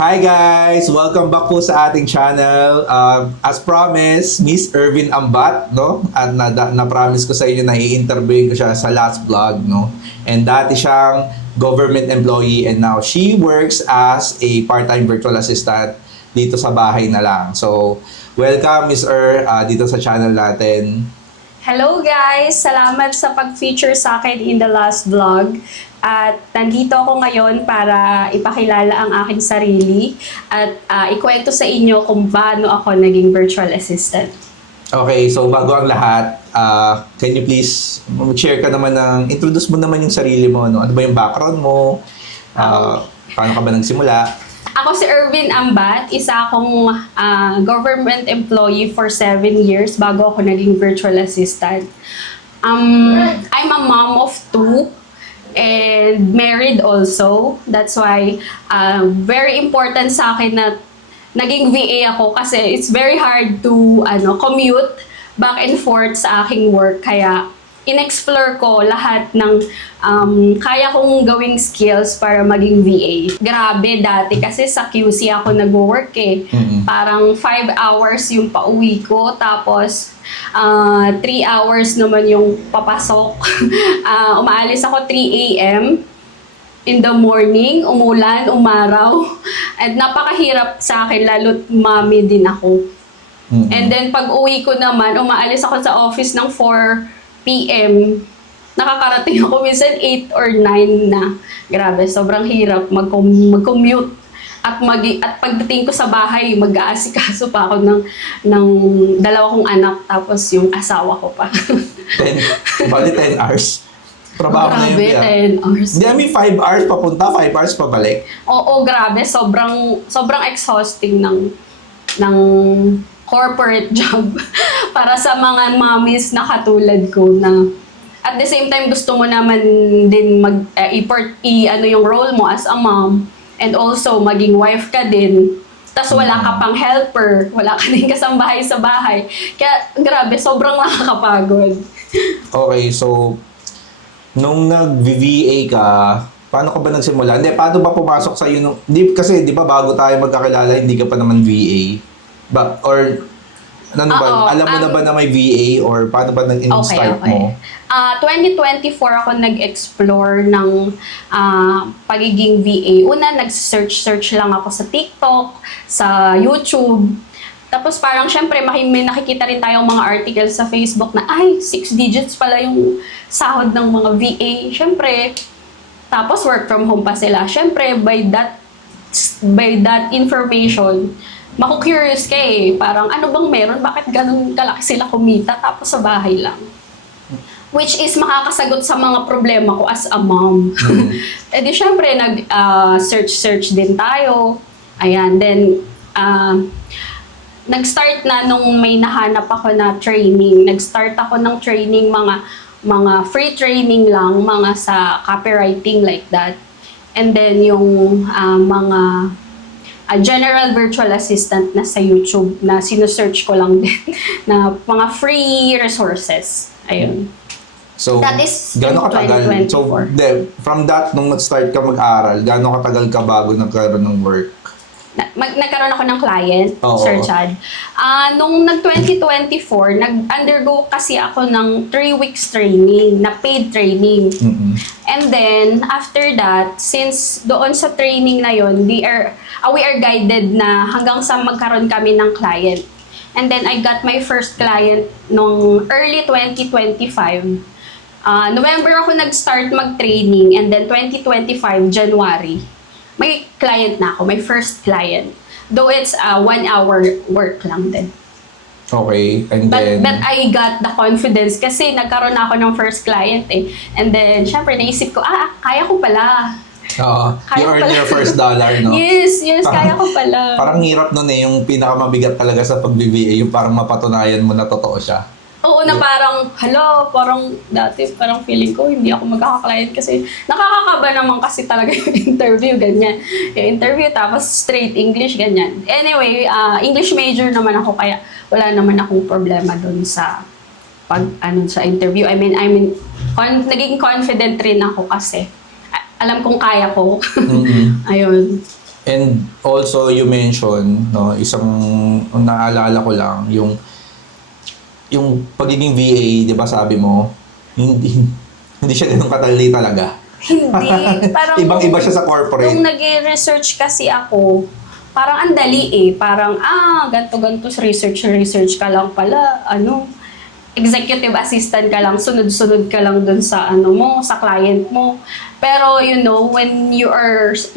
Hi guys! Welcome back po sa ating channel. As promised, Miss Ervin Ambat, no? At na-promise ko sa inyo na i-interview ko siya sa last vlog, no? And dati siyang government employee and now she works as a part-time virtual assistant dito sa bahay na lang. So, welcome Miss dito sa channel natin. Hello guys! Salamat sa pag-feature sa akin in the last vlog. At nandito ako ngayon para ipakilala ang aking sarili at ikwento sa inyo kung paano ako naging virtual assistant. Okay, so bago ang lahat, can you please share ka naman introduce mo naman yung sarili mo, no? Ano ba yung background mo? Paano ka ba nagsimula? Ako si Ervin Ambat, isa akong government employee for 7 years bago ako naging virtual assistant. I'm a mom of 2 and married also. That's why very important sa akin na naging VA ako kasi it's very hard to commute back and forth sa aking work. Kaya in-explore ko lahat ng kaya kong gawing skills para maging VA. Grabe, dati kasi sa QC ako nag-work eh. Parang 5 hours yung pauwi ko, tapos 3 hours naman yung papasok. Umaalis ako 3 a.m. in the morning, umulan, umaraw. At napakahirap sa akin, lalo't mami din ako. And then pag uwi ko naman, umaalis ako sa office ng 4 p.m. Nakakarating ako minsan 8 or 9 na. Grabe, sobrang hirap mag-commute. At pagdating ko sa bahay, mag-aasikaso pa ako ng dalawa kong anak, tapos yung asawa ko pa. 10 hours. Trabaho na yun. Grabe, 10 hours. Hindi, I mean 5 hours papunta, 5 hours pabalik. Oo, grabe. Sobrang exhausting ng corporate job para sa mga mommies na katulad ko na at the same time gusto mo naman din yung role mo as a mom and also maging wife ka din. Tas wala ka pang helper, wala ka din kasambahay sa bahay. Kaya grabe, sobrang nakakapagod. Okay, so nung nag-VA ka, paano ka ba nagsimula? Hindi, paano ba pumasok sa iyo kasi 'di ba bago tayo magkakilala, hindi ka pa naman VA? Alam mo na ba na may VA or paano ba nag-start mo? 2024 ako nag-explore ng pagiging VA. Una, nag-search lang ako sa TikTok, sa YouTube. Tapos parang syempre may nakikita rin tayong mga articles sa Facebook na 6 digits pala yung sahod ng mga VA. Syempre, tapos work from home pa sila. Syempre, by that information, maku-curious ka eh. Parang ano bang meron? Bakit ganun kalaki sila kumita tapos sa bahay lang? Which is makakasagot sa mga problema ko as a mom. E di syempre, nag-search din tayo. Ayan, then nag-start na nung may nahanap ako na training. Nag-start ako ng training, mga free training lang, mga sa copywriting like that. And then yung mga general virtual assistant na sa YouTube na sinesearch ko lang din na mga free resources. Ayun. So, that is gaano katagal? 2024. So, from that, nung nag-start ka mag-aral, gaano katagal ka bago nagkaroon ng work? Nagkaroon ako ng client, Oo. Sir Chad. Nung nag-2024, nag-undergo kasi ako ng 3 weeks training, na paid training. And then, after that, since doon sa training na yon, we are guided na hanggang sa magkaroon kami ng client. And then, I got my first client nung early 2025. November ako nag-start mag-training, and then 2025, January, may client na ako, my first client. Though it's 1 hour work lang din. Okay, and then... But I got the confidence kasi nagkaroon na ako ng first client eh. And then, syempre, naisip ko, kaya ko pala. you earn your first dollar, no? Yes, kaya ko pala. Parang hirap nun eh, yung pinakamabigat talaga sa pag-VA, yung parang mapatunayan mo na totoo siya. Oo, na parang dati parang feeling ko hindi ako magkaka-client kasi nakakakaba naman kasi talaga yung interview, ganyan. Yung interview tapos straight English, ganyan. Anyway, English major naman ako kaya wala naman akong problema doon sa sa interview. I mean, naging confident rin ako kasi alam kong kaya ko. Ayun. And also, you mentioned, no, isang naalala ko lang, yung pagiging VA, di ba sabi mo, hindi siya ganun katali talaga. Hindi. Parang Ibang-iba siya sa corporate. nung nag-research kasi ako, parang ang dali eh. Parang, ganto-ganto, research ka lang pala. Executive assistant ka lang, sunod-sunod ka lang dun sa sa client mo. Pero when you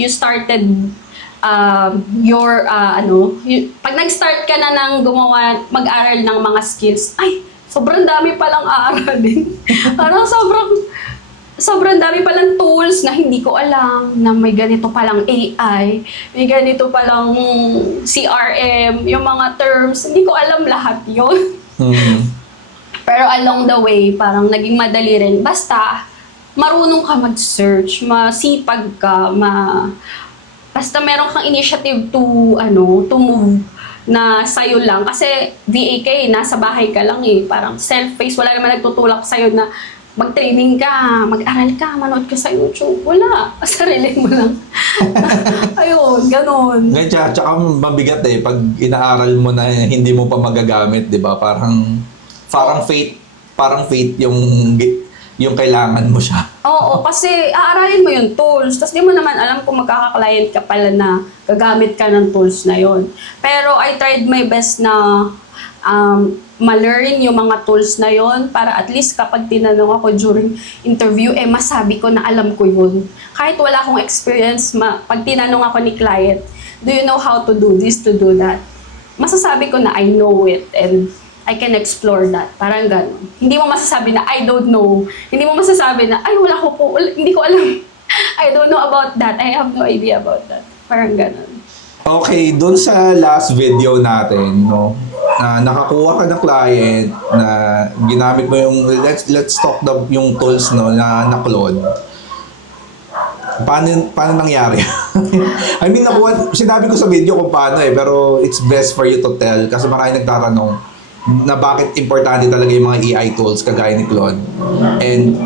started pag nag-start ka na ng mag-aral ng mga skills, ay, sobrang dami palang aaralin. Parang sobrang dami palang tools na hindi ko alam, na may ganito palang AI, may ganito palang CRM, yung mga terms, hindi ko alam lahat yon. Pero along the way, parang naging madali rin. Basta, marunong ka mag-search, masipag ka, basta meron kang initiative to move na sa'yo lang. Kasi VA ka nasa bahay ka lang eh. Parang self-paced, wala naman nagtutulak sa'yo na mag-training ka, mag-aral ka, manood ka sa YouTube. Wala. Sarili mo lang. Ayun, ganun. Ngayon, tsaka mabigat eh, pag inaaral mo na hindi mo pa magagamit, di ba? Parang fate yung kailangan mo siya. Oo, kasi aaralin mo yung tools, tapos di mo naman alam kung magkaka-client ka pala na gagamit ka ng tools na yon. Pero I tried my best na ma-learn yung mga tools na yon para at least kapag tinanong ako during interview, masabi ko na alam ko yun. Kahit wala akong experience, pag tinanong ako ni client, do you know how to do this, to do that? Masasabi ko na I know it and I can explore that. Parang gano'n. Hindi mo masasabi na I don't know. Hindi mo masasabi na, ay, hindi ko alam. I don't know about that. I have no idea about that. Parang gano'n. Okay, dun sa last video natin, no, nakakuha ka ng client na ginamit mo yung, let's talk yung tools, no, na Claude. Paano nangyari? I mean, sinabi ko sa video kung paano pero it's best for you to tell kasi marami nagtatanong na bakit importante talaga yung mga AI tools kagaya ni Claude and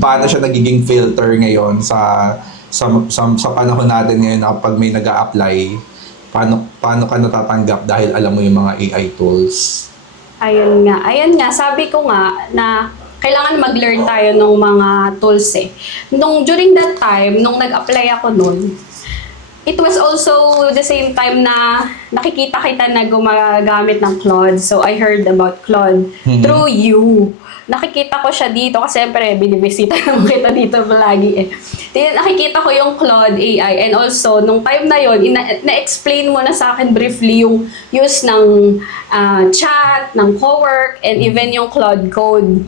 paano siya nagiging filter ngayon sa panahon natin ngayon na kapag may nag-a-apply, paano ka natatanggap dahil alam mo yung mga AI tools. Ayun nga, sabi ko nga na kailangan mag-learn tayo ng mga tools eh. During that time, nung nag-apply ako nun, it was also the same time na nakikita kita na gumagamit ng Claude. So, I heard about Claude through you. Nakikita ko siya dito kasi siyempre binibisita naman kita dito palagi eh. Nakikita ko yung Claude AI and also nung time na yon na-explain mo na sa akin briefly yung use ng chat, ng co-work, and even yung Claude Code.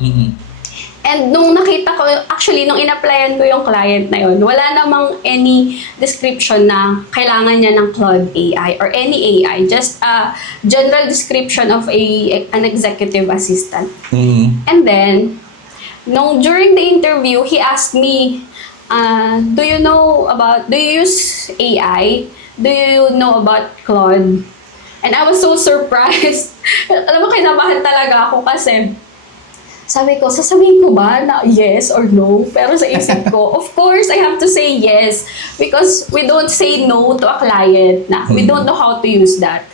And nung nakita ko, actually, nung in-applyan ko yung client na yun, wala namang any description na kailangan niya ng Claude AI or any AI. Just a general description of an executive assistant. And then, during the interview, he asked me, do you use AI? Do you know about Claude? And I was so surprised. Alam mo, kinabahan talaga ako kasi sabi ko, sasabihin ko ba na yes or no? Pero sa isip ko, of course, I have to say yes. Because we don't say no to a client na. We don't know how to use that.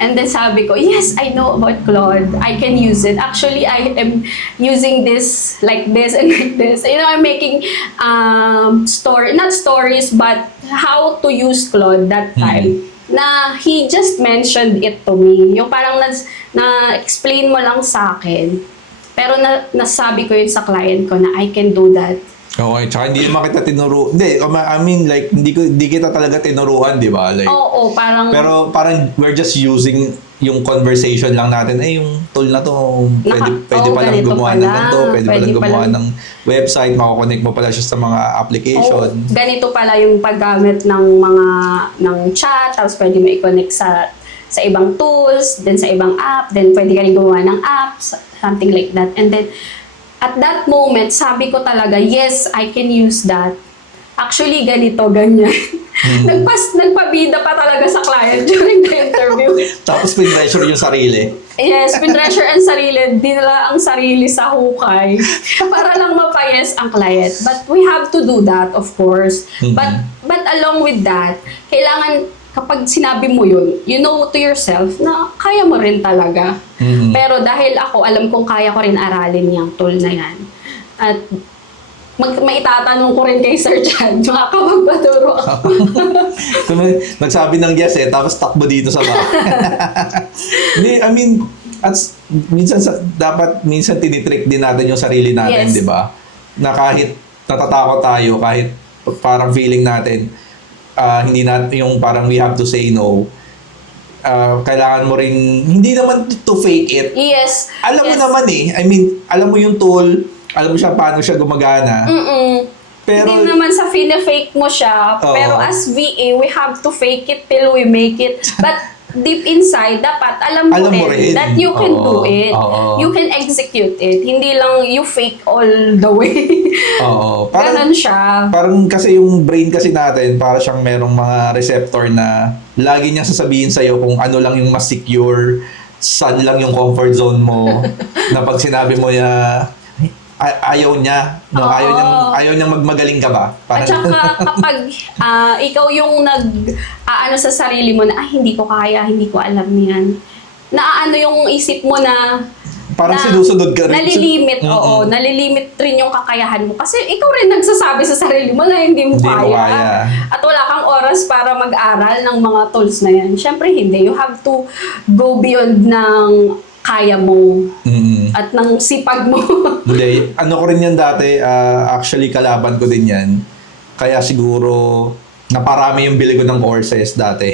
And then sabi ko, yes, I know about Claude. I can use it. Actually, I am using this like this and like this. I'm making not stories, but how to use Claude that time. Na he just mentioned it to me. Yung parang na-explain mo lang sa akin. Pero nasabi ko yun sa client ko na I can do that. Okay, tsaka hindi naman kita tinuro. Hindi, I mean like hindi kita talaga tinuruan, di ba? Like, oo, parang pero parang we're just using yung conversation lang natin. Yung tool na to, pwede pa lang gumawa ng ganito, pwede pa lang gumawa ng website, mako-connect mo pala siya sa mga application. Ganito pala yung paggamit ng chat, tapos pwede mo i-connect sa ibang tools, then sa ibang app, then pwede ka rin gumawa ng apps, something like that. And then, at that moment, sabi ko talaga, yes, I can use that. Actually, ganito, ganyan. Nagpabida pa talaga sa client during the interview. Tapos pinressure yung sarili. Yes, pinressure ang sarili, dinala ang sarili sa hukay para lang mapayas ang client. But we have to do that, of course. Mhm. But along with that, kailangan kapag sinabi mo yun, you know to yourself na kaya mo rin talaga. Mhm. Pero dahil ako, alam kong kaya ko rin aralin yung tool na yan. At maitatanong ko rin kay Sir Chad, makakapagpaturo ako. Nagsabi ng yes tapos takbo dito sa bahay. Hindi, I mean, minsan tinitrick din natin yung sarili natin, Yes. di ba? Na kahit natatakot tayo, kahit parang feeling natin, hindi natin yung parang we have to say no. Kailangan mo rin, hindi naman to fake it. Yes. Alam mo yes. naman I mean, alam mo yung tool, alam mo siya paano siya gumagana. Pero, Hindi naman sa fake mo siya, Oo. pero as VA, we have to fake it till we make it. But deep inside, dapat alam mo rin that you can do it. Oo. You can execute it. Hindi lang you fake all the way. Oo. Ganon siya. Parang kasi yung brain kasi natin, para siyang merong mga receptor na lagi niyang sasabihin sa'yo kung ano lang yung mas secure, saan lang yung comfort zone mo, na pag sinabi mo ayaw niya, no? Oo. Ayaw niyang magmagaling ka ba? At saka kapag ikaw yung nag-aano sa sarili mo na, hindi ko kaya, hindi ko alam yan. Naaano yung isip mo na parang sinusunod ka rin. Nalilimit, oo. Nalilimit rin yung kakayahan mo. Kasi ikaw rin nagsasabi sa sarili mo na hindi mo kaya. At wala kang oras para mag-aral ng mga tools na yan. Siyempre hindi. You have to go beyond ng kaya mo at ng sipag mo. Hindi. Ano ko rin yan dati, actually kalaban ko din yan. Kaya siguro naparami yung bili ko ng courses dati.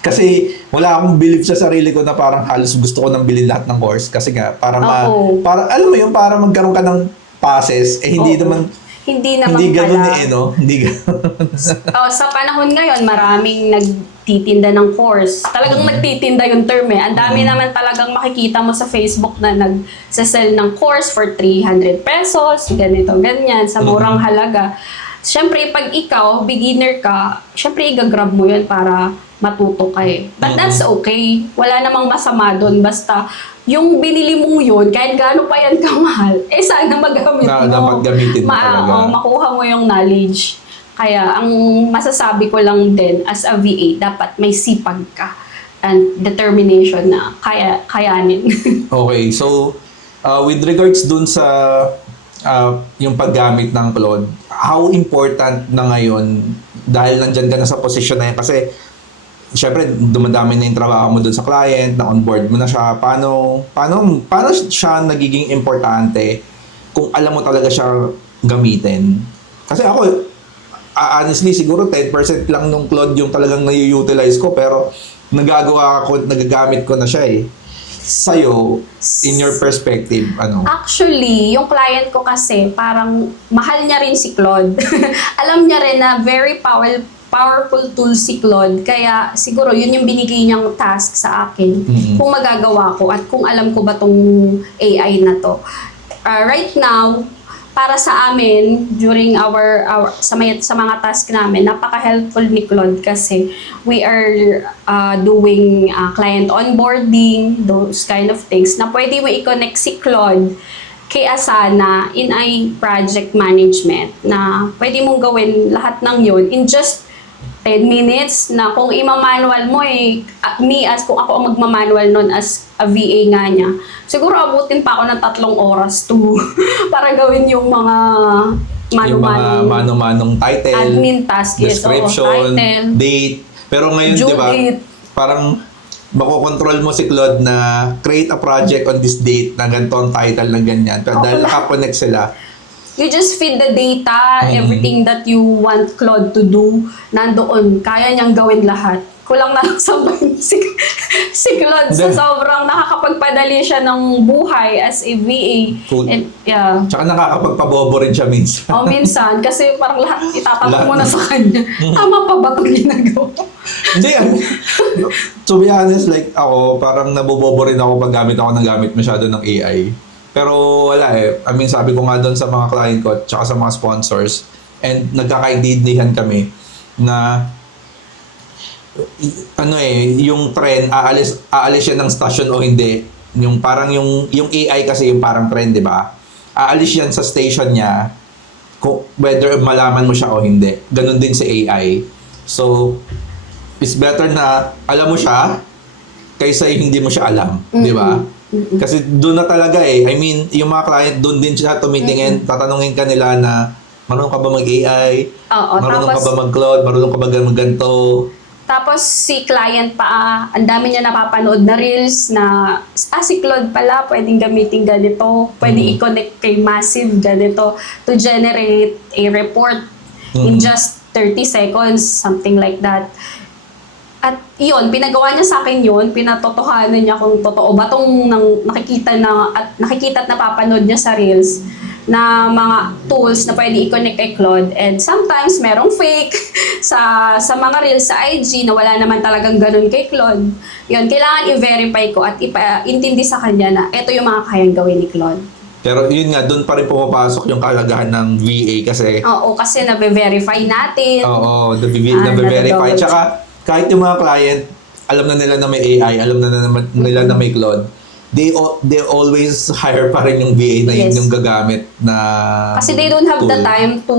Kasi wala akong belief sa sarili ko na parang halos gusto ko nang bilhin lahat ng course. Kasi nga, para alam mo yung para magkaroon ka ng passes, hindi Oo. naman Hindi naman hindi ganun pala. no? Hindi ganun. Sa panahon ngayon, maraming nagtitinda ng course. Talagang nagtitinda yung term eh. Ang dami naman talagang makikita mo sa Facebook na nagsasell ng course for 300 pesos, ganito, ganyan, sa murang halaga. Siyempre, pag ikaw, beginner ka, siyempre, igagrab mo yun para matuto ka eh. But that's okay. Wala namang masama doon. Basta, yung binili mong yun, kahit gaano pa yan kamahal, sana magamit mo. Dapat gamitin mo talaga. Makuha mo yung knowledge. Kaya, ang masasabi ko lang din, as a VA, dapat may sipag ka and determination na kayanin. Okay, so with regards dun sa yung paggamit ng Claude, how important na ngayon dahil nandyan ka na sa posisyon na yan? Kasi syempre, dumadami na yung trabaho mo dun sa client, na-onboard mo na siya. Paano siya nagiging importante kung alam mo talaga siya gamitin? Kasi ako, honestly, siguro 10% lang nung Claude yung talagang nai-utilize ko, pero nagagamit ko na siya eh. Sa'yo, in your perspective, ano? Actually, yung client ko kasi, parang mahal niya rin si Claude. Alam niya rin na very powerful tool si Claude. Kaya siguro yun yung binigay niyang task sa akin. Kung magagawa ko at kung alam ko ba tong AI na to. Right now, para sa amin, during sa mga task namin, napaka-helpful ni Claude kasi we are doing client onboarding, those kind of things, na pwede mo i-connect si Claude kay Asana in a project management na pwede mong gawin lahat ng yun in just 10 minutes na kung ima-manual mo kung ako ang magma-manual nun as a VA nga niya, siguro abutin pa ako ng 3 oras para gawin yung mga mano-manong title, admin task, description, title, date. Pero ngayon, due di ba, date. parang makokontrol mo si Claude na create a project on this date na ganito ang title ng ganyan. Pero dahil nakakonect sila, you just feed the data, everything that you want Claude to do, nandoon. Kaya niyang gawin lahat. Kulang na lang sa si Claude sa sobrang nakakapagpadali siya ng buhay as a VA. And, yeah. Tsaka nakakapagpabobo rin siya minsan. Minsan, kasi parang lahat itatanong mo na sa kanya. Tama pa ba itong ginagawa? Hindi, to be honest, like ako, parang nabobobo rin ako pag nagamit masyado ng AI. Pero wala eh. I mean, sabi ko nga doon sa mga client ko, tsaka sa mga sponsors, and nagkakaintindihan kami na yung trend, aalis siya ng station o hindi. Yung parang yung AI kasi yung parang trend, di ba? Aalis yan sa station niya kung whether malaman mo siya o hindi. Ganun din sa AI. So, it's better na alam mo siya kaysa hindi mo siya alam, di ba? Kasi doon na talaga I mean, yung mga client doon din siya tumitingin, tatanungin ka nila na marunong ka ba mag-AI? Oo, Marunong ka tapos- ba mag-cloud? Marunong ka ba ganito? Tapos si client pa, ang dami niya napapanood na reels na, si Claude pala, pwedeng gamitin ganito, pwedeng i-connect kay Massive ganito to generate a report in just 30 seconds, something like that. At yun, pinagawa niya sa akin yun, pinatotohanan niya kung totoo ba itong nakikita at napapanood niya sa reels na mga tools na pwede i-connect kay Claude. And sometimes merong fake sa mga reels sa IG na wala naman talagang ganun kay Claude. Yun, kailangan i-verify ko at intindi sa kanya na ito yung mga kayang gawin ni Claude. Pero yun nga, doon pa rin pumapasok yung kalagahan ng VA kasi Oo, kasi nabe-verify natin. oo, nabe-verify. nadodouble. Tsaka kahit yung mga client, alam na nila na may AI, alam na nila na may Claude, they always hire pa rin yung VA na yun Yes. yung gagamit na Kasi they don't have the tool. time to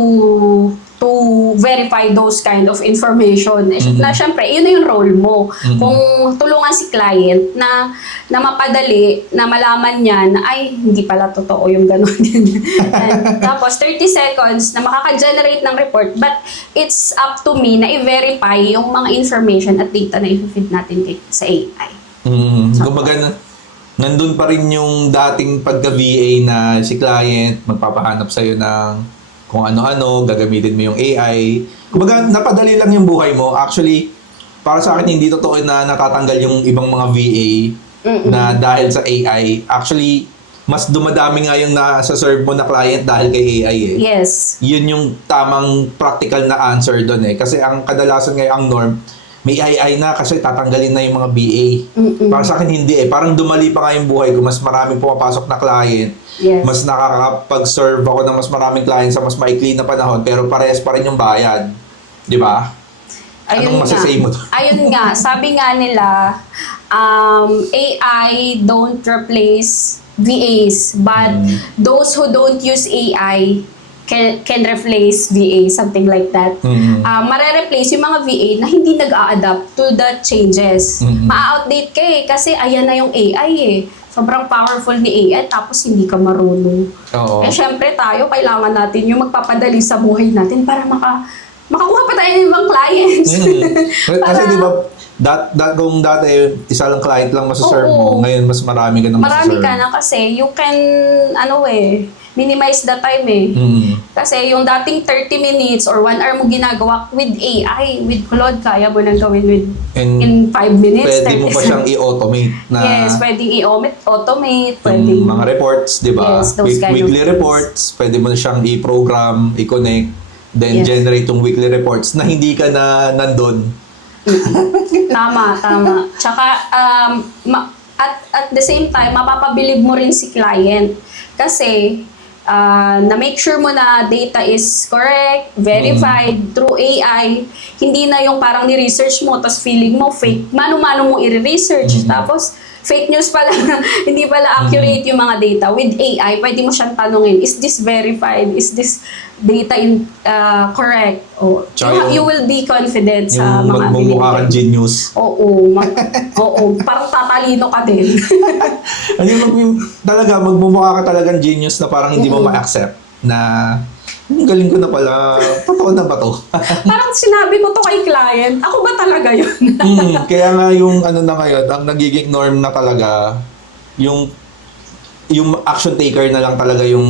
verify those kind of information. Na syempre, yun na yung role mo. Kung tulungan si client na mapadali, na malaman niya na ay, hindi pala totoo yung gano'n. And tapos 30 seconds na makaka-generate ng report, but it's up to me na i-verify yung mga information at data na i-feed natin sa AI. Kumbaga, nandun pa rin yung dating pagka-VA na si client magpapahanap sa'yo ng kung ano-ano, gagamitin mo yung AI. Kumbaga, napadali lang yung buhay mo. Actually, para sa akin, hindi totoo na natatanggal yung ibang mga VA na dahil sa AI. Actually, mas dumadami nga yung nasa-serve mo na client dahil kay AI Yes. Yun yung tamang practical na answer doon Kasi ang kadalasan ngayon, ang norm, may AI na kasi tatanggalin na yung mga BA. Para sa akin hindi Parang dumali pa nga yung buhay ko. Mas maraming pumapasok na client. Yes. Mas nakakapag-serve ako ng mas maraming client sa mas maikli na panahon pero parehas pa rin yung bayad. Di ba? Anong masasay mo doon? Ayun nga, sabi nga nila, AI don't replace VAs, but those who don't use AI can replace VA, something like that. Mare-replace yung mga VA na hindi nag-a-adapt to the changes. Ma-outdate ka kasi ayan na yung AI Sobrang powerful ni AI tapos hindi ka marunong. Oo. Syempre tayo, kailangan natin yung magpapadali sa buhay natin para makakuha pa tayo ng ibang clients. Kasi di ba, kung dati, isa lang client lang masaserve mo, Oo. ngayon mas marami ka nang Marami masaserve. ka na kasi you can, minimize the time Kasi yung dating 30 minutes or 1 hour mo ginagawa with AI, with Claude, kaya mo nang gawin And in 5 minutes. pwede mo pa 30 siyang i-automate na Yes, pwedeng i-automate, pwedeng... yung mga reports, di ba? Yes, those kind of Weekly things. reports, pwede mo na siyang i-program, i-connect, then Yes. generate yung weekly reports na hindi ka na nandun. Tama. Tsaka, at the same time, mapapabilib mo rin si client. Kasi, na-make sure mo na data is correct, verified through AI. Hindi na yung parang ni-research mo, tapos feeling mo fake. Mano-mano mo i-research. Tapos, fake news pala, hindi pala accurate yung mga data. With AI, pwede mo siyang tanungin, is this verified? Is this data correct? O, Tsaka you will be confident sa Yung mga magmumukha kang binibigay. genius. Oo, parang tatalino ka din. Ano yung talaga, magmumukha ka talagang genius na parang hindi mo ma-accept na ang galing ko na pala, totoo na ba to? Parang sinabi ko to kay client, ako ba talaga yun? Kaya nga yung ano na ngayon, ang nagiging norm na talaga, yung action taker na lang talaga yung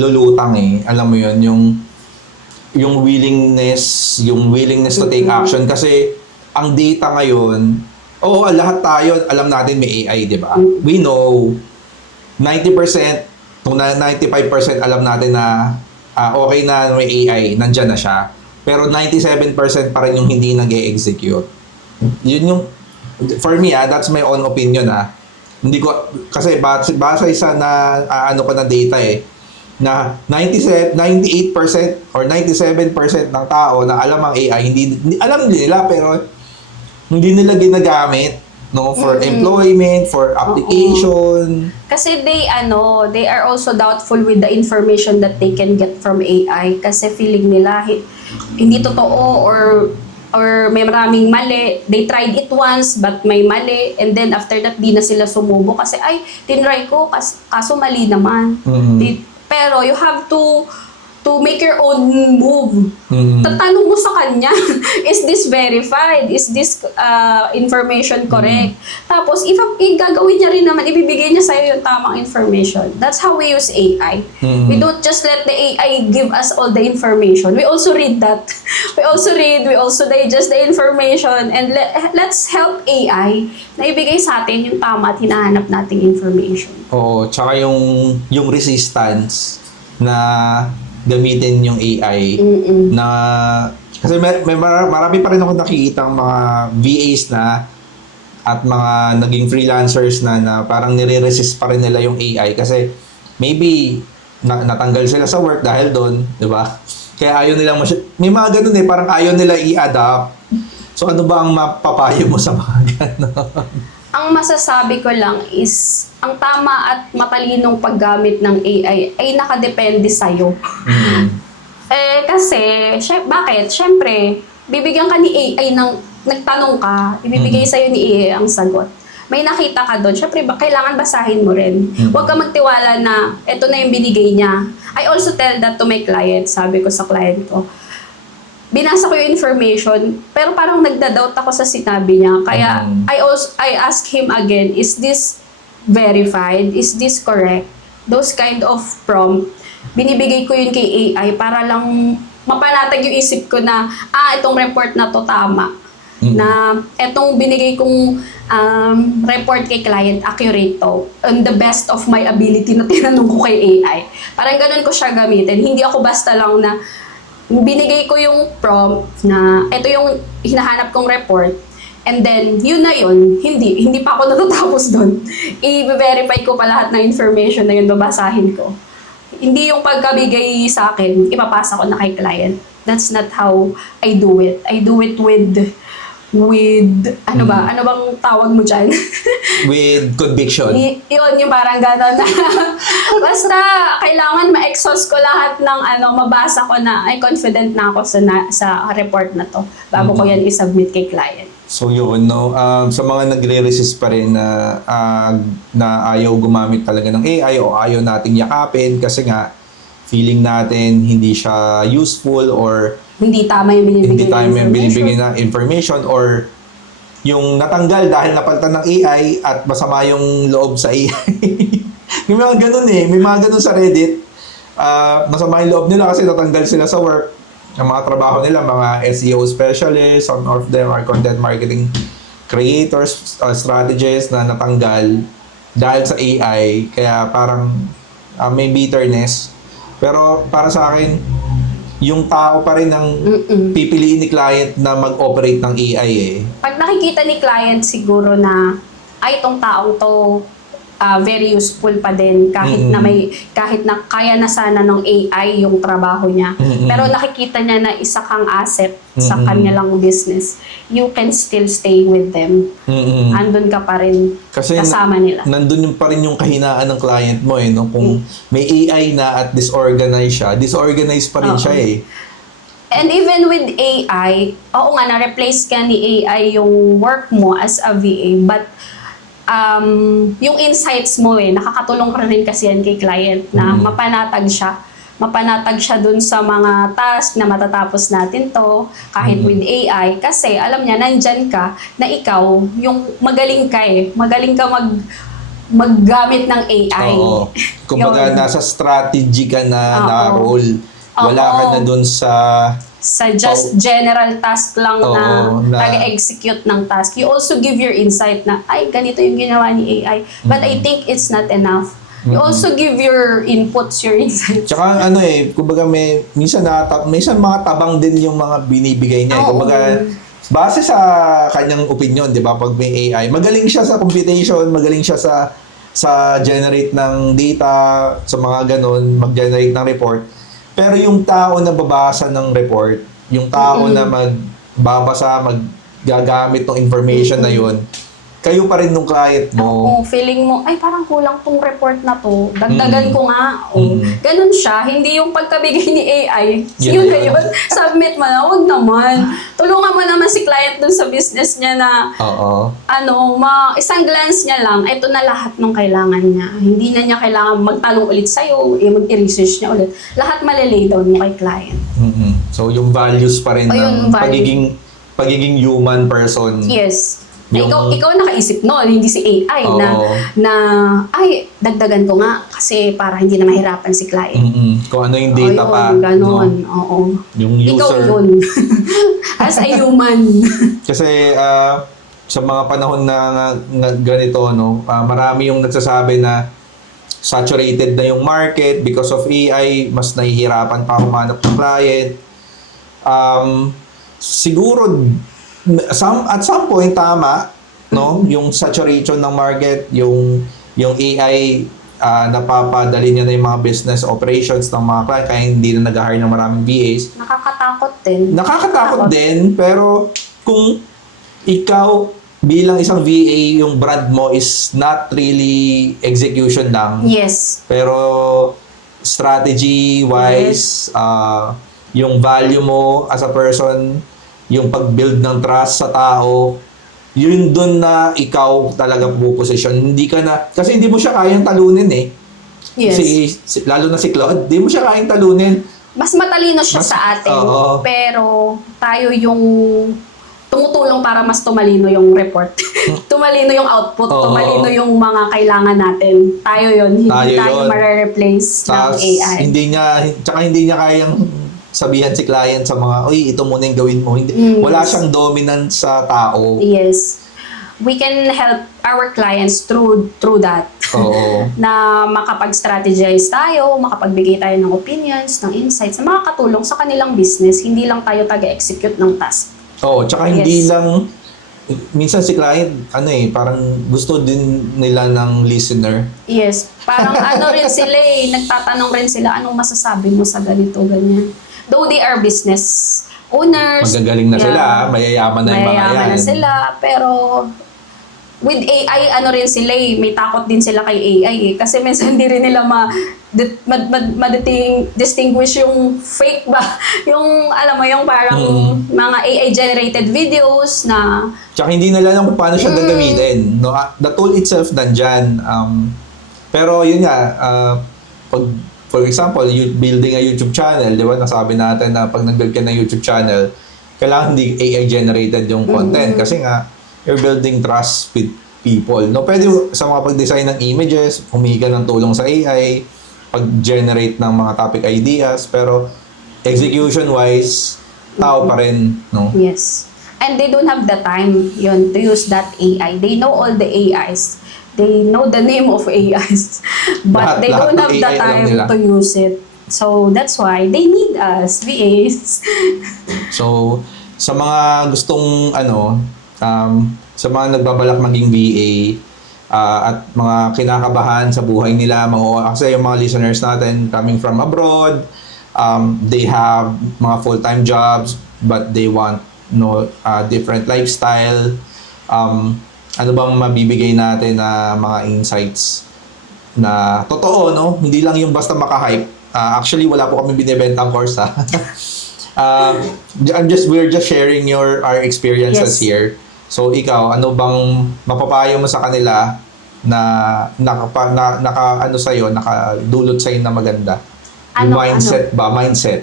lulutang Alam mo yun, yung willingness to take action. Kasi ang data ngayon, lahat tayo, alam natin may AI, di ba? We know, 90%, kung 95% alam natin na okay na may AI, nandyan na siya. Pero 97% pa rin yung hindi nag-e-execute. Yun yung, for me that's my own opinion Hindi ko, kasi base sa na ano ko na data na 98% or 97% ng tao na alam ang AI, hindi alam nila pero hindi nila ginagamit, no, for employment, for application. Kasi they are also doubtful with the information that they can get from AI kasi feeling nila hindi totoo or may maraming mali. They tried it once but may mali and then after that di na sila sumubo kasi ay tinry ko kaso mali naman. Pero you have to make your own move. Tatanong mo sa kanya, is this verified? Is this information correct? Tapos, if gagawin niya rin naman, ibibigay niya sa'yo yung tamang information. That's how we use AI. We don't just let the AI give us all the information. We also read that. We also digest the information, and let's help AI na ibigay sa atin yung tama at hinahanap nating information. Oo, tsaka yung resistance na gamitin yung AI na kasi marami pa rin ako nakikitang mga VAs na at mga naging freelancers na parang nire-resist pa rin nila yung AI kasi maybe natanggal sila sa work dahil doon, di ba? Kaya ayaw nilang may mga ganun parang ayaw nila i-adapt. So ano ba ang mapapayo mo sa mga ganun? Ang masasabi ko lang is, ang tama at matalinong paggamit ng AI ay nakadepende sa'yo. Kasi, bakit? Siyempre, bibigyan ka ni AI nagtanong ka, ibibigay sa'yo ni AI ang sagot. May nakita ka doon, siyempre, kailangan basahin mo rin. Huwag ka magtiwala na, eto na yung binigay niya. I also tell that to my client, sabi ko sa client ko. Binasa ko yung information, pero parang nagda-doubt ako sa sinabi niya. Kaya, I ask him again, is this verified? Is this correct? Those kind of prompt, binibigay ko yun kay AI para lang mapanatag yung isip ko na, itong report na to tama. Na itong binigay kong report kay client, accurate to. On the best of my ability na tinanong ko kay AI. Parang ganun ko siya gamitin. Hindi ako basta lang na binigay ko yung prompt na ito yung hinahanap kong report and then yun na yun, hindi pa ako natatapos doon. I-verify ko pa lahat ng information na yun, babasahin ko. Hindi yung pagkabigay sa akin, ipapasa ko na kay client. That's not how I do it. I do it with ano bang tawag mo dyan? With conviction. Yun, yung parang gano'n na basta kailangan ma-exhaust ko lahat ng mabasa ko na ay confident na ako sa report na to bago ko yan i-submit kay client. So yun, no? Sa mga nagre-resist pa rin na ayaw gumamit talaga ng AI o ayaw nating yakapin kasi nga feeling natin hindi siya useful or hindi tama yung binibigay na information or yung natanggal dahil napalitan ng AI at masama yung loob sa AI. May mga ganun may mga ganun sa Reddit. Masama yung loob nila kasi natanggal sila sa work. Ang mga trabaho nila, mga SEO specialists, some of them are content marketing creators, strategists na natanggal dahil sa AI. Kaya parang may bitterness. Pero para sa akin, yung tao pa rin ang pipiliin ni client na mag-operate ng AI Pag nakikita ni client siguro na itong taong to very useful pa din kahit na kaya na sana ng AI yung trabaho niya. Pero nakikita niya na isa kang asset sa kanilang business. You can still stay with them. Andun ka pa rin kasi kasama nila. Nandun yung pa rin yung kahinaan ng client mo no? Kung may AI na at disorganized pa rin siya And even with AI, oo nga, na-replace ka ni AI yung work mo as a VA, but yung insights mo nakakatulong ka rin kasi yan kay client na mapanatag siya dun sa mga task na matatapos natin to kahit with AI kasi alam niya nandyan ka na ikaw yung magaling ka maggamit ng AI. Oo. Kumbaga nasa strategy ka na role. Wala ka na dun sa just general task lang na nag-execute ng task. You also give your insight na, ay, ganito yung ginawa ni AI. But I think it's not enough. You also give your inputs, your insights. Tsaka kumbaga minsan mga tabang din yung mga binibigay niya. Kumbaga, base sa kanyang opinion, di ba, pag may AI, magaling siya sa computation, magaling siya sa generate ng data, sa mga ganun, mag-generate ng report. Pero yung tao na babasa ng report, yung tao na magbabasa, gagamit ng information na yun, kayo pa rin nung client mo. Kung feeling mo, ay parang kulang tong report na to, dagdagan ko nga. Ganun siya, hindi yung pagkabigay ni AI, yun na yun, submit mo na, wag naman. Tulungan mo naman si client dun sa business niya na, isang glance niya lang, ito na lahat ng kailangan niya. Hindi na niya kailangan magtanong ulit sa'yo, mag-research niya ulit. Lahat malilay down mo kay client. So, yung values pa rin ng pagiging human person. Yes. Na ikaw nakaisip noon, hindi si AI na ay dagdagan ko nga kasi para hindi na mahirapan si client. Kung ano yung data pa. Ganon. Oo. Yung user. Ikaw yun. As a human. Kasi sa mga panahon na ganito, marami yung nagsasabi na saturated na yung market because of AI, mas nahihirapan pa humanap ng client. Siguro at some point tama, no, yung saturation ng market, yung AI napapadali niya na yung mga business operations ng mga client kaya hindi na nag-hire ng maraming VAs. Nakakatakot din, pero kung ikaw bilang isang VA, yung brand mo is not really execution lang. Yes. Pero strategy wise, yung value mo as a person, yung pag-build ng trust sa tao, yun dun na ikaw talaga puposisyon. Hindi ka na, kasi hindi mo siya kayang talunin eh. Yes. Lalo na si Claude, hindi mo siya kayang talunin. Mas matalino siya sa atin, pero tayo yung tumutulong para mas tumalino yung report. Tumalino yung output, tumalino yung mga kailangan natin. Tayo yun, hindi tayo mare-replace ng AI. Hindi niya kayang sabihan si client sa mga, uy, ito muna yung gawin mo. Wala siyang dominant sa tao. Yes. We can help our clients through that. Na makapag-strategize tayo, makapagbigay tayo ng opinions, ng insights, na makakatulong sa kanilang business. Hindi lang tayo taga-execute ng task. Tsaka hindi lang, minsan si client, parang gusto din nila ng listener. Yes. Parang rin sila nagtatanong rin sila, anong masasabi mo sa ganito, ganyan. Though they are business owners. Magagaling na sila, mayayaman na yung mga yan. Mayayaman na sila, pero with AI, rin sila may takot din sila kay AI Kasi minsan hindi rin nila distinguish yung fake ba? Yung, alam mo, yung parang mga AI-generated videos na... Tsaka hindi nila alam kung paano siya gagamitin. No? The tool itself nandyan. Pero yun nga, for example, building a YouTube channel, di ba? Nasabi natin na pag nag-build ka ng YouTube channel, kailangan hindi AI-generated yung content. Kasi nga, you're building trust with people. No, pwede sa mga pag-design ng images, humingi ka ng tulong sa AI, pag-generate ng mga topic ideas, pero execution-wise, tao pa rin. No? Yes. And they don't have the time to use that AI. They know all the AIs. They know the name of AIs, but they don't have the time to use it. So, that's why they need us, VAs. So, sa mga gustong, sa mga nagbabalak maging VA, at mga kinakabahan sa buhay nila, kasi yung mga listeners natin coming from abroad, they have mga full-time jobs, but they want different lifestyle. Ano bang mabibigay natin na mga insights na totoo, no? Hindi lang yung basta maka-hype. Actually, wala po kami binibentang course, ha? We're just sharing our experiences here. So, ikaw, ano bang mapapayo mo sa kanila na nakadulot sa'yo na maganda? Yung mindset ba? Mindset?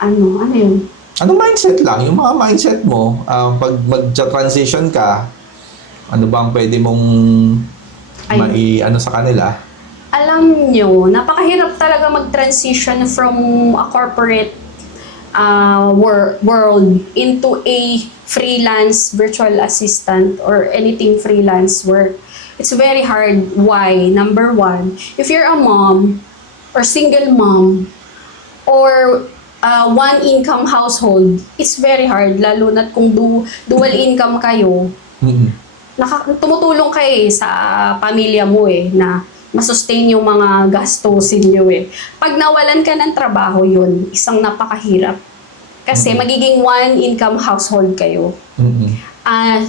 Ano yun? Anong mindset lang? Yung mga mindset mo, pag mag-transition ka, ano bang pwede mong sa kanila? Alam nyo, napakahirap talaga mag-transition from a corporate world into a freelance virtual assistant or anything freelance work. It's very hard. Why? Number one, if you're a mom or single mom or one income household, it's very hard, lalo na kung dual income kayo. Tumutulong kayo sa pamilya mo na masustain yung mga gastusin nyo Pag nawalan ka ng trabaho, yun, isang napakahirap Kasi magiging one income household kayo.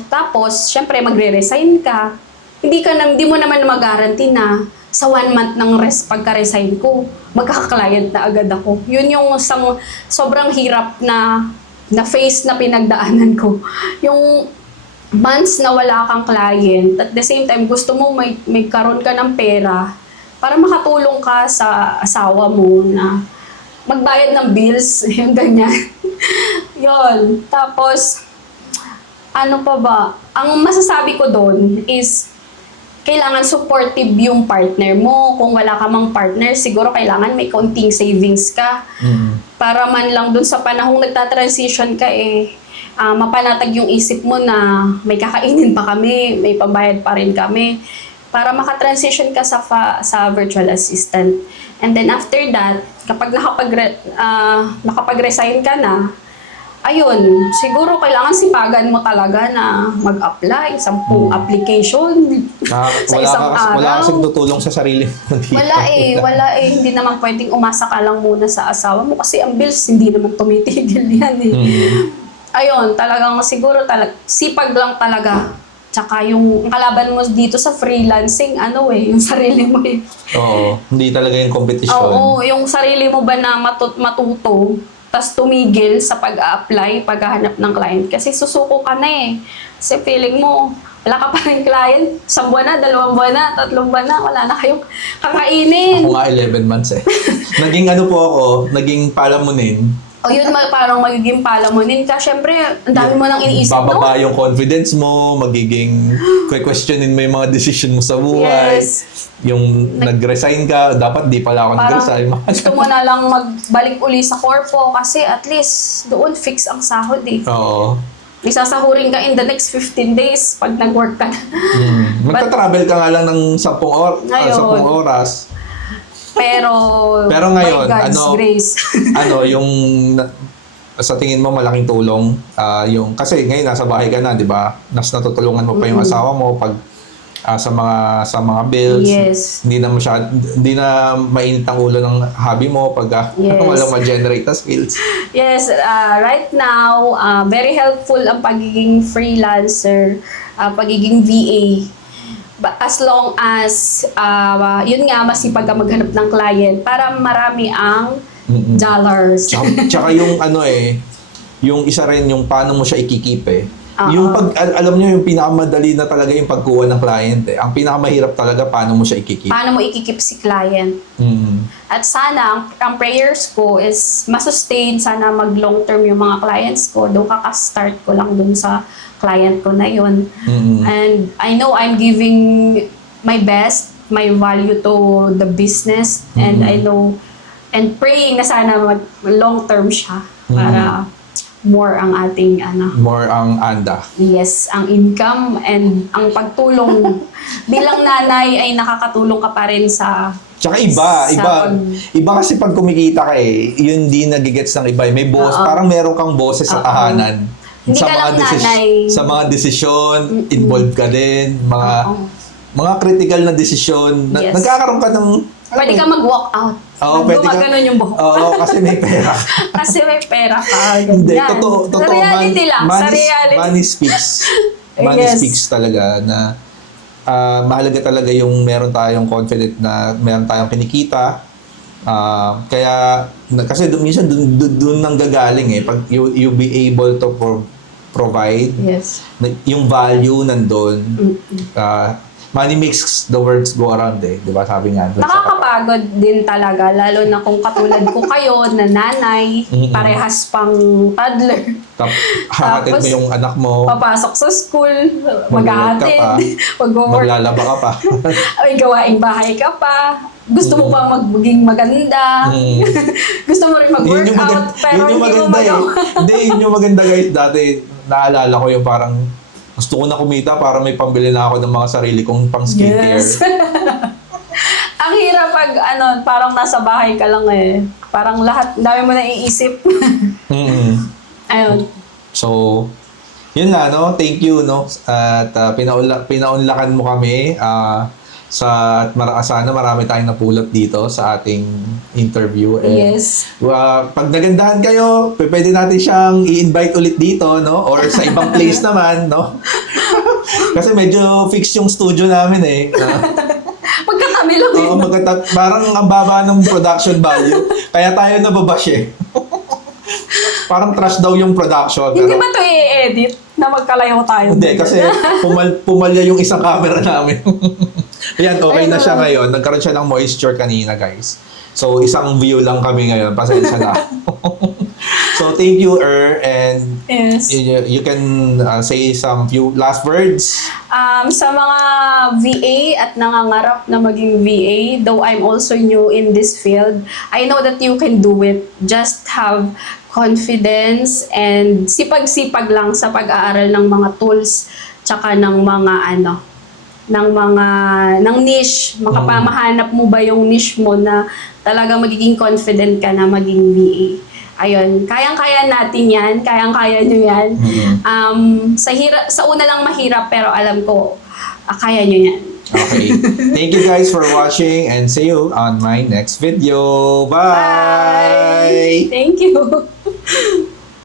Tapos, syempre, magre-resign ka. Hindi mo naman mag-guarantee na sa 1 month ng pagka-resign ko, magkaka-client na agad ako. Yun yung sobrang hirap na phase na pinagdaanan ko. Yung months na wala kang client, at the same time, gusto mo may karoon ka ng pera para makatulong ka sa asawa mo na magbayad ng bills, yung ganyan. Yun. Tapos, ano pa ba? Ang masasabi ko doon is, kailangan supportive yung partner mo. Kung wala ka mang partner, siguro kailangan may konting savings ka. Para man lang dun sa panahong nagta-transition ka mapanatag yung isip mo na may kakainin pa kami, may pambayad pa rin kami. Para makatransition ka sa virtual assistant. And then after that, kapag nakapag-resign ka na, ayun, siguro kailangan sipagan mo talaga na mag-apply, 10 application sa isang araw. Wala kasing tutulong sa sarili mo. Wala eh. Hindi naman pwedeng umasa ka lang muna sa asawa mo kasi ang bills hindi naman tumitigil yan eh. Ayun, talagang siguro sipag lang talaga. Tsaka yung kalaban mo dito sa freelancing, yung sarili mo eh. Oo, hindi talaga yung competition. Oo, yung sarili mo ba na matuto, tas tumigil sa pag-a-apply, paghahanap ng client. Kasi susuko ka na eh. Kasi feeling mo, wala ka pa rin client. 1 buwan na, 2 buwan na, 3 buwan na, wala na kayong kakainin. Ako nga 11 months eh. Naging palamunin. O yun, parang magiging palamunin ka. Siyempre, ang dami mo nang iniisip, Bababa yung confidence mo, questionin mo yung mga decision mo sa buhay. Yes. Yung nag-resign ka, dapat di pala ako nag-resign. Gusto mo na lang magbalik uli sa corpo kasi at least doon fix ang sahod eh. Oo. May sasahurin ka in the next 15 days pag nag-work ka na. Magta-travel ka nga lang ng 10 Ngayon. oras. Pero ngayon, by God's grace. sa tingin mo malaking tulong kasi ngayon nasa bahay ka na, 'di ba? Natutulungan mo pa yung asawa mo pag sa mga bills. Yes. Hindi na mainit ang ulo ng hobby mo pag walang ma-generate na skills. Yes, right now, very helpful ang pagiging freelancer, pagiging VA. As long as, yun nga, masipag ka maghanap ng client para marami ang dollars. Tsaka yung yung isa rin yung paano mo siya ikikip eh. Yung alam niyo yung pinakamadali na talaga yung pagkuha ng client eh. Ang pinakamahirap talaga paano mo siya ikikip. Paano mo ikikip si client. At sana, ang prayers ko is masustain, sana mag-long term yung mga clients ko. Doon kaka-start ko lang dun sa client ko na yun. And I know I'm giving my best, my value to the business. And I know, and praying na sana long term siya para more ang ating more ang anda. Yes, ang income and ang pagtulong bilang nanay ay nakakatulong ka pa rin sa Tsaka iba kasi pag kumikita ka yun di nagigets ng iba. May boss, parang meron kang boses sa tahanan. Hindi ka lang nanay. Sa mga desisyon, involved ka din. Mga critical na desisyon. Yes. Nagkakaroon ka ng... Pwede ka mag-walk out. Oo, pwede ka. Ganun yung buhok. Oo, kasi may pera. Kasi may pera ka. Hindi, totoo. Sa reality lang. Sa reality. Money speaks. Money speaks talaga na mahalaga talaga yung meron tayong confident na meron tayong kinikita. Kasi minsan doon nang gagaling pag you be able to provide yung value nandun. Money makes the words go around di ba sabi nga doon. Nakakapagod din talaga lalo na kung katulad ko kayo na nanay, parehas pang toddler. Hahatid mo yung anak mo. Papasok sa school, maghahatid, maglalaba ka pa. May gawaing bahay ka pa. Gusto mo pa maging maganda. Gusto mo rin mag-workout, pero hindi mo magawa. Hindi, yun yung maganda guys. Dati, naalala ko yung parang gusto ko na kumita para may pambili na ako ng mga sarili kong pang skincare. Yes. Ang hirap pag parang nasa bahay ka lang Parang lahat, dami mo na iisip. Ayun. So, yun na, no? Thank you, no? At pinaunlakan mo kami. Sana marami tayong napulot dito sa ating interview. And, Yes. pag nagandahan kayo, pwede natin siyang i-invite ulit dito, no? Or sa ibang place naman, no? Kasi medyo fixed yung studio namin eh. Magkakami lang Oo, parang ang baba ng production value. Kaya tayo nababash eh. Parang trash daw yung production. Hindi ba ito i-edit na magkalayo tayo? Hindi, kasi pumalya yung isang camera namin. Ayan, okay na siya ngayon. Nagkaroon siya ng moisture kanina, guys. So, isang view lang kami ngayon. Pasensya na. So, thank you, and Yes. you can say some few last words. Sa mga VA at nangangarap na maging VA, though I'm also new in this field, I know that you can do it. Just have confidence and sipag-sipag lang sa pag-aaral ng mga tools tsaka ng mga ng niche. Makapamahanap mo ba yung niche mo na talaga magiging confident ka na maging VA. Ayun, kayang-kaya natin yan, kayang-kaya nyo yan. Sa una lang mahirap, pero alam ko, kaya nyo yan. Okay. Thank you guys for watching and see you on my next video. Bye! Thank you!